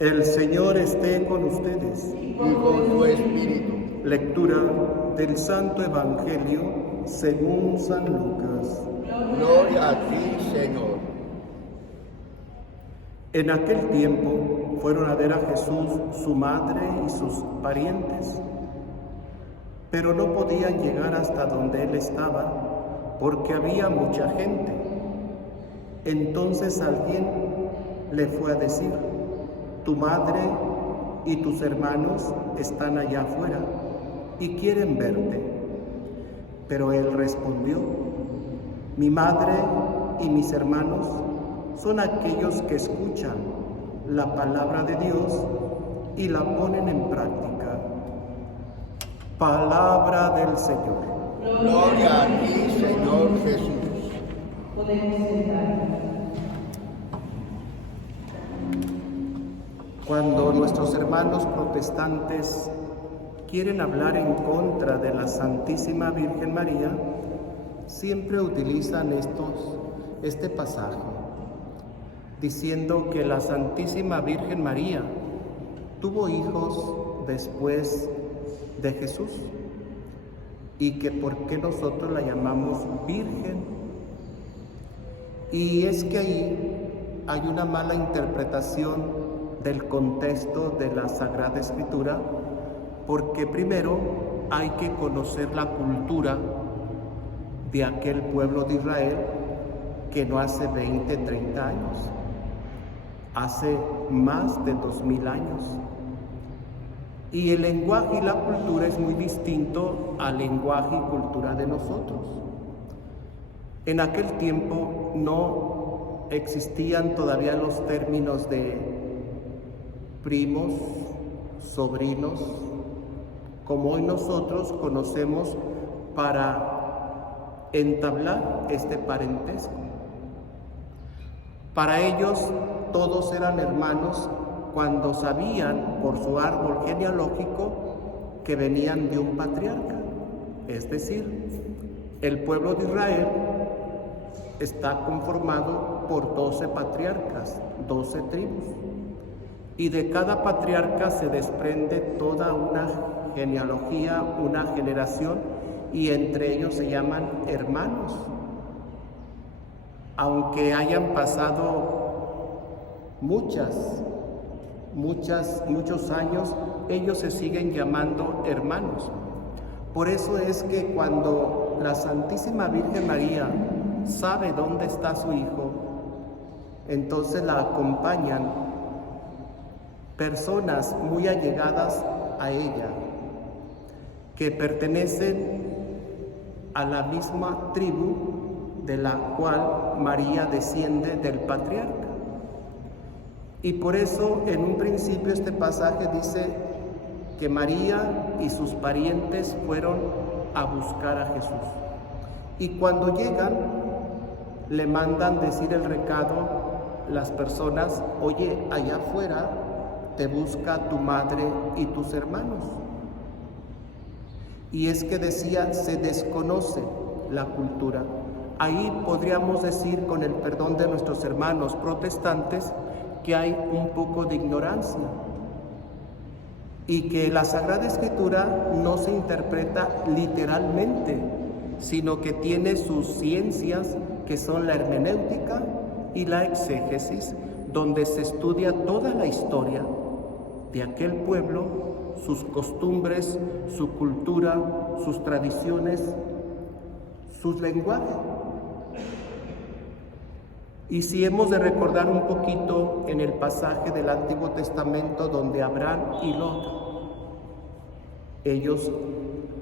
El Señor esté con ustedes. Y con tu espíritu. Lectura del Santo Evangelio según San Lucas. Gloria a ti, Señor. En aquel tiempo fueron a ver a Jesús su madre y sus parientes, pero no podían llegar hasta donde él estaba, porque había mucha gente. Entonces alguien le fue a decir: tu madre y tus hermanos están allá afuera y quieren verte. Pero él respondió: mi madre y mis hermanos son aquellos que escuchan la palabra de Dios y la ponen en práctica. Palabra del Señor. Gloria a ti, Señor Jesús. Podemos sentar. Cuando nuestros hermanos protestantes quieren hablar en contra de la Santísima Virgen María, siempre utilizan este pasaje, diciendo que la Santísima Virgen María tuvo hijos después de Jesús y que por qué nosotros la llamamos Virgen. Y es que ahí hay una mala interpretación del contexto de la Sagrada Escritura, porque primero hay que conocer la cultura de aquel pueblo de Israel que no hace 20, 30 años, hace más de 2000 años. Y el lenguaje y la cultura es muy distinto al lenguaje y cultura de nosotros. En aquel tiempo no existían todavía los términos de primos, sobrinos, como hoy nosotros conocemos para entablar este parentesco. Para ellos todos eran hermanos cuando sabían por su árbol genealógico que venían de un patriarca. Es decir, el pueblo de Israel está conformado por 12 patriarcas, 12 tribus. Y de cada patriarca se desprende toda una genealogía, una generación, y entre ellos se llaman hermanos. Aunque hayan pasado muchos años, ellos se siguen llamando hermanos. Por eso es que cuando la Santísima Virgen María sabe dónde está su hijo, entonces la acompañan personas muy allegadas a ella, que pertenecen a la misma tribu de la cual María desciende del patriarca. Y por eso en un principio este pasaje dice que María y sus parientes fueron a buscar a Jesús. Y cuando llegan, le mandan decir el recado las personas: oye, allá afuera te busca tu madre y tus hermanos. Y es que decía, se desconoce la cultura. Ahí podríamos decir, con el perdón de nuestros hermanos protestantes, que hay un poco de ignorancia y que la Sagrada Escritura no se interpreta literalmente, sino que tiene sus ciencias, que son la hermenéutica y la exégesis, donde se estudia toda la historia de aquel pueblo, sus costumbres, su cultura, sus tradiciones, sus lenguajes. Y si hemos de recordar un poquito en el pasaje del Antiguo Testamento donde Abraham y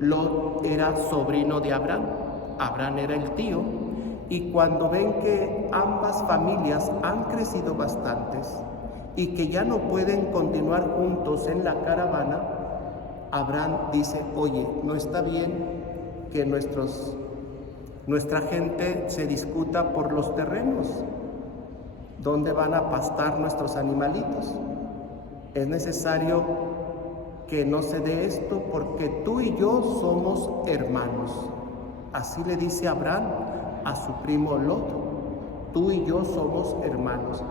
Lot era sobrino de Abraham era el tío, y cuando ven que ambas familias han crecido bastantes y que ya no pueden continuar juntos en la caravana, Abraham dice: oye, no está bien que nuestra gente se discuta por los terrenos, dónde van a pastar nuestros animalitos. Es necesario que no se dé esto porque tú y yo somos hermanos. Así le dice Abraham a su primo Lot: tú y yo somos hermanos.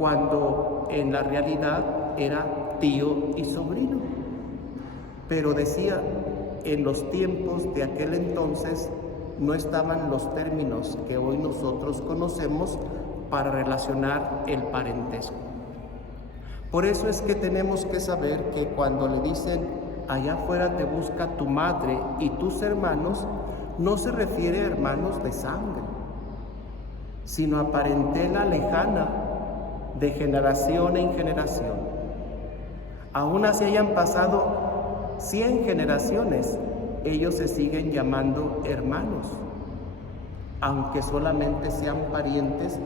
cuando en la realidad era tío y sobrino. Pero decía, en los tiempos de aquel entonces no estaban los términos que hoy nosotros conocemos para relacionar el parentesco. Por eso es que tenemos que saber que cuando le dicen allá afuera te busca tu madre y tus hermanos, no se refiere a hermanos de sangre, sino a parentela lejana de generación en generación. Aún así hayan pasado 100 generaciones, ellos se siguen llamando hermanos, aunque solamente sean parientes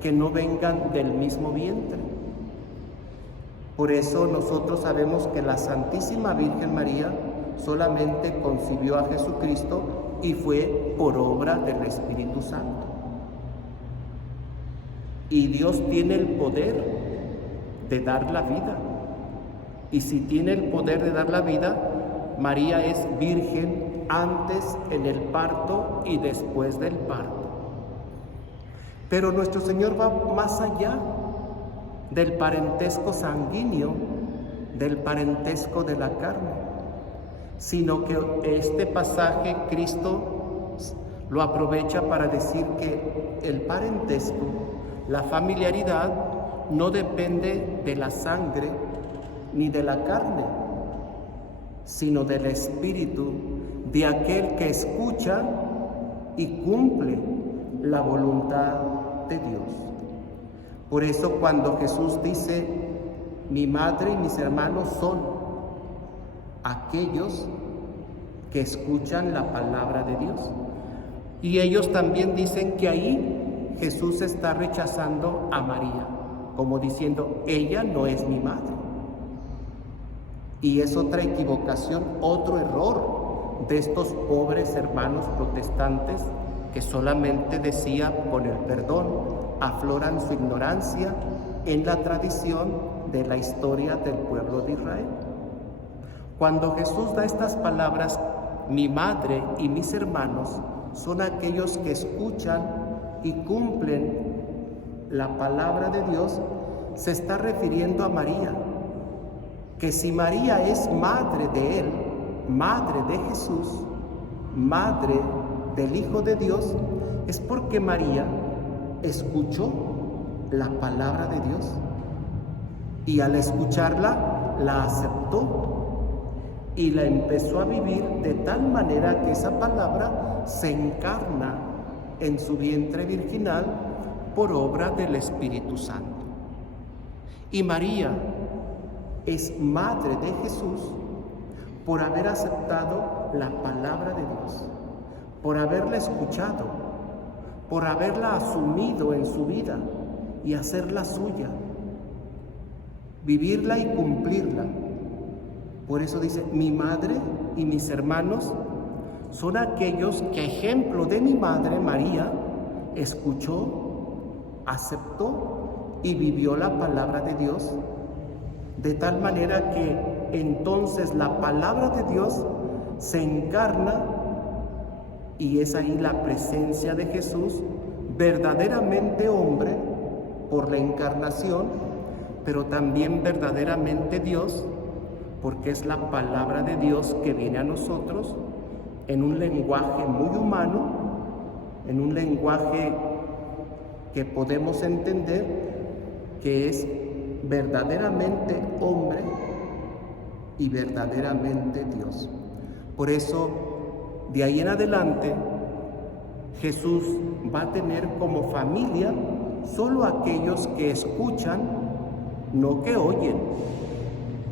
que no vengan del mismo vientre. Por eso nosotros sabemos que la Santísima Virgen María solamente concibió a Jesucristo y fue por obra del Espíritu Santo. Y Dios tiene el poder de dar la vida. Y si tiene el poder de dar la vida, María es virgen antes en el parto y después del parto. Pero nuestro Señor va más allá del parentesco sanguíneo, del parentesco de la carne, sino que este pasaje Cristo lo aprovecha para decir que el parentesco, la familiaridad, no depende de la sangre ni de la carne, sino del espíritu de aquel que escucha y cumple la voluntad de Dios. Por eso cuando Jesús dice, mi madre y mis hermanos son aquellos que escuchan la palabra de Dios. Y ellos también dicen que ahí Jesús está rechazando a María, como diciendo, ella no es mi madre. Y es otra equivocación, otro error de estos pobres hermanos protestantes que solamente decía, con el perdón, afloran su ignorancia en la tradición de la historia del pueblo de Israel. Cuando Jesús da estas palabras, mi madre y mis hermanos son aquellos que escuchan y cumplen la palabra de Dios, se está refiriendo a María, que si María es madre de Él, madre de Jesús, madre del Hijo de Dios, es porque María escuchó la palabra de Dios y al escucharla la aceptó y la empezó a vivir de tal manera que esa palabra se encarna en su vientre virginal por obra del Espíritu Santo. Y María es madre de Jesús por haber aceptado la palabra de Dios, por haberla escuchado, por haberla asumido en su vida y hacerla suya, vivirla y cumplirla. Por eso dice, mi madre y mis hermanos son aquellos que a ejemplo de mi madre María escuchó, aceptó y vivió la palabra de Dios, de tal manera que entonces la palabra de Dios se encarna y es ahí la presencia de Jesús, verdaderamente hombre por la encarnación, pero también verdaderamente Dios, porque es la palabra de Dios que viene a nosotros en un lenguaje muy humano, en un lenguaje que podemos entender que es verdaderamente hombre y verdaderamente Dios. Por eso, de ahí en adelante, Jesús va a tener como familia solo aquellos que escuchan, no que oyen,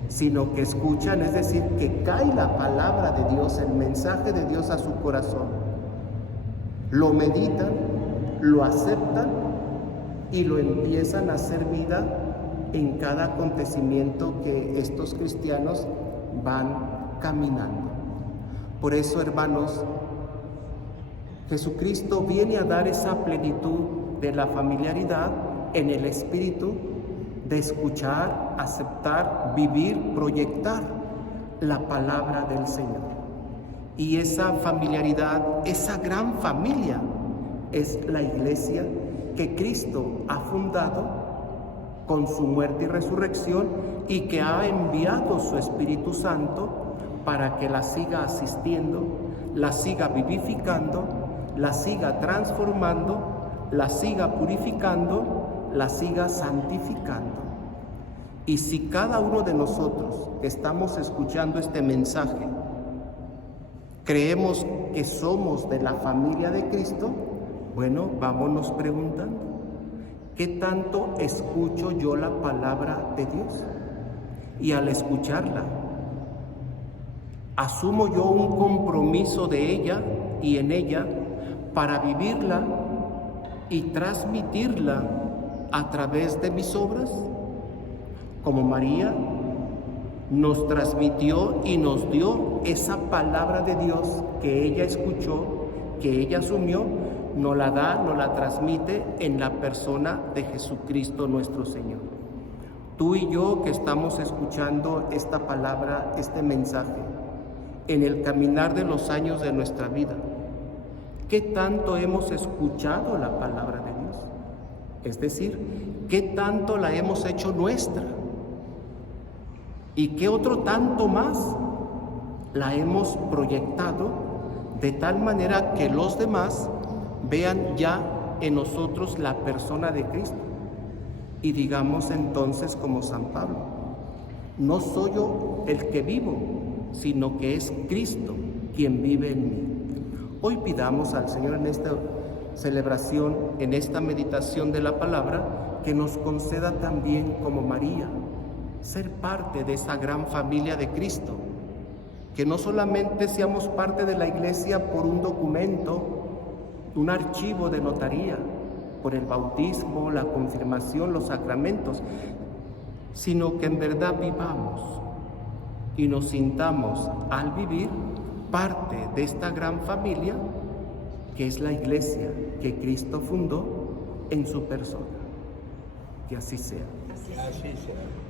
sino que escuchan, es decir, que cae la palabra de Dios, el mensaje de Dios a su corazón, lo meditan, lo aceptan y lo empiezan a hacer vida en cada acontecimiento que estos cristianos van caminando. Por eso, hermanos, Jesucristo viene a dar esa plenitud de la familiaridad en el espíritu, de escuchar, aceptar, vivir, proyectar la palabra del Señor. Y esa familiaridad, esa gran familia, es la iglesia que Cristo ha fundado con su muerte y resurrección, y que ha enviado su Espíritu Santo para que la siga asistiendo, la siga vivificando, la siga transformando, la siga purificando, la siga santificando. Y si cada uno de nosotros que estamos escuchando este mensaje creemos que somos de la familia de Cristo, bueno, vámonos preguntando, ¿qué tanto escucho yo la palabra de Dios? Y al escucharla, ¿asumo yo un compromiso de ella y en ella para vivirla y transmitirla a través de mis obras? Como María nos transmitió y nos dio esa palabra de Dios que ella escuchó, que ella asumió, nos la da, nos la transmite en la persona de Jesucristo nuestro Señor. Tú y yo que estamos escuchando esta palabra, este mensaje, en el caminar de los años de nuestra vida, ¿qué tanto hemos escuchado la palabra de Dios? Es decir, ¿qué tanto la hemos hecho nuestra? ¿Y qué otro tanto más la hemos proyectado de tal manera que los demás vean ya en nosotros la persona de Cristo? Y digamos entonces como San Pablo, no soy yo el que vivo, sino que es Cristo quien vive en mí. Hoy pidamos al Señor en esta celebración, en esta meditación de la palabra, que nos conceda también como María ser parte de esa gran familia de Cristo, que no solamente seamos parte de la iglesia por un documento, un archivo de notaría, por el bautismo, la confirmación, los sacramentos, sino que en verdad vivamos y nos sintamos al vivir parte de esta gran familia que es la iglesia que Cristo fundó en su persona. Que así sea. Así sea.